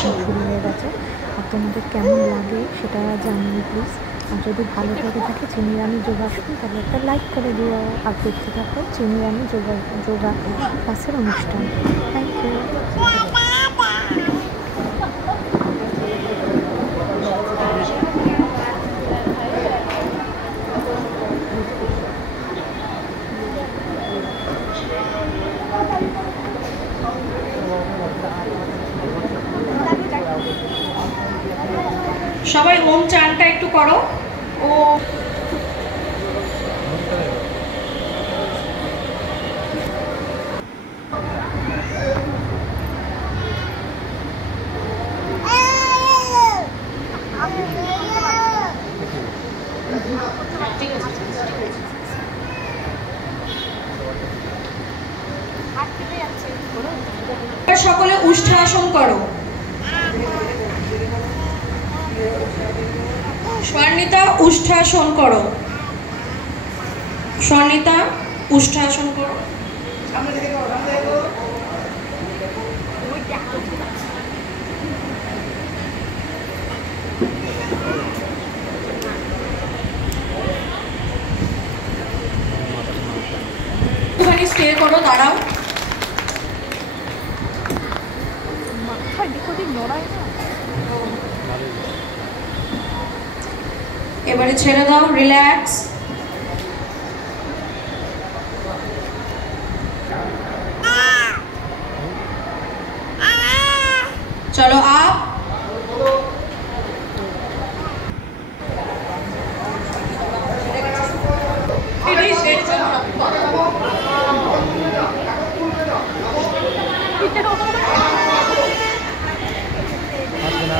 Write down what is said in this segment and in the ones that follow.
শুরু হয়ে গেছে। আর তোমাদের কেমন লাগে সেটা জানিয়ে প্লিজ। আর যদি ভালো লেগে থাকে চিনি রানী যোগাসন তাহলে একটা লাইক করে দিও। আর দেখতে থাকো চিনি রানী যোগা ক্লাসের অনুষ্ঠান। Thank you. সবাই ওম চানটা একটু করো। ও সকলে উষ্ঠাসন করো। স্বর্ণিতা উষ্ঠাসন করো। স্বর্ণিতা উষ্ঠাসন করো। একটুখানি স্টে করো, দাঁড়াও। এবারে ছেড়ে দাও, রিল্যাক্স। চলো আপ।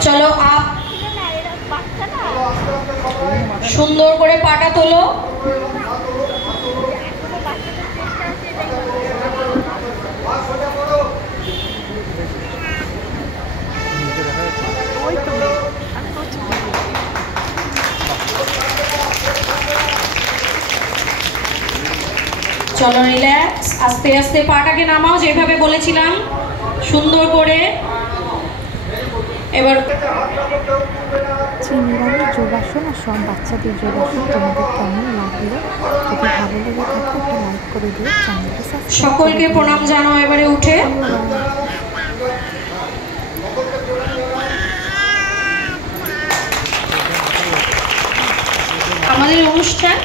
চলো আপ। সুন্দর করে পাটা তোলো। চলো রিল্যাক্স। আস্তে আস্তে পাটাকে নামাও যেভাবে বলেছিলাম, সুন্দর করে। এবার চিনি রানী যোগাসন আর সব বাচ্চাদের যোগাসন তোমাদের কেমন লাগলো? যদি ভালো লেগে থাকে একটা লাইক করে দিও, চ্যানেলটা সাবস্ক্রাইব। সকলকে প্রণাম জানাও। এবারে উঠে আমাদের অনুষ্ঠান